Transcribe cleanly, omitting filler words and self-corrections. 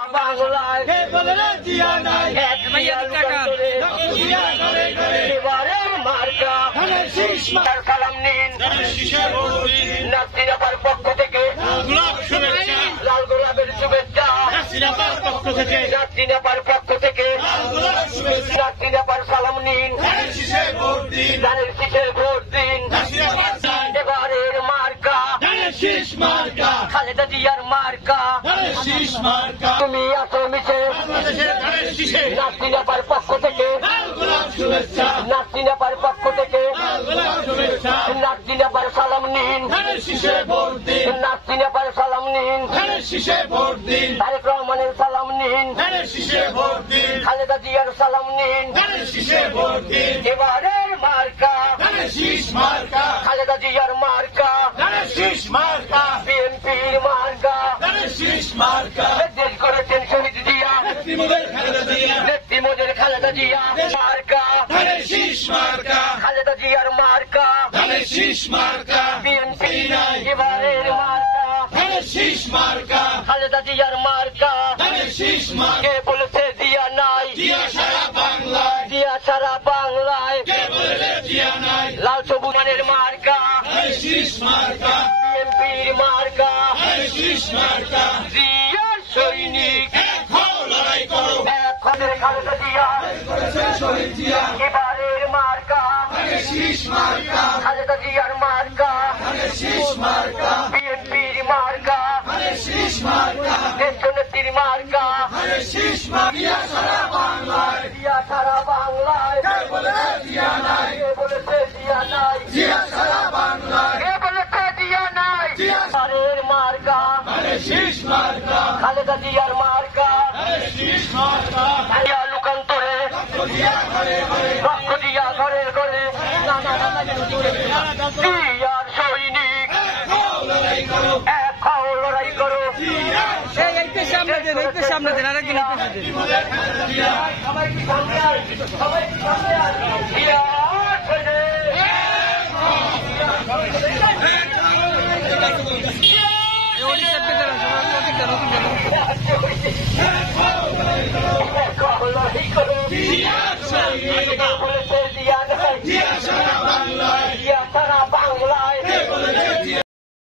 বাংলায় এবারের মার্কা সালাম নিন নাসিরাপার পক্ষ থেকে লাল গোলাপের শুভেচ্ছা নাসিরাপার পক্ষ থেকে নাসিরাপার সালাম নিন ধানের শীষে ভোট দিন এবারের মার্কা খালেদা জিয়ার মার্কা তুমি আসো মিশে নাসিরাপার পক্ষ থেকে নাসিরাপার পক্ষ থেকে নাসিরাপার সালাম নিন নাসিরাপার সালাম নিন তারেক রহমানের সালাম নিন খালেদা জিয়ার সালাম নিন এবারের মার্কা খালেদা জিয়ার মার্কা বিএনপির মার্কা দেশ করেছেন শহীদ জিয়া নেত্রী মোদের খালেদা জিয়া মার্কা খালেদা জিয়ার মার্কা বিএনপি এবারের মার্কা খালেদা জিয়ার মার্কা কে বলেছে জিয়া নাই জিয়া সারা বাংলায় লাল সবুজের মার্কা বিএনপির মার্কা জিয়ার সৈনিক খালেদা জিয়া এবারের মার্কা খালেদা জিয়ার মার্কা বিএনপির মার্কা দেশনেত্রীর মার্কা জিয়া সারা বাংলায় কে বলেছে জিয়া নাই কে বলেছে জিয়া নাই এবারের মার্কা খালেদা জিয়ার মার্কা লোকান্তরে রক্ত দিয়া ঘরে ঘরে জিয়ার সৈনিক এক খাও লড়াই করো সামনে দেন আরেকদিন সবাই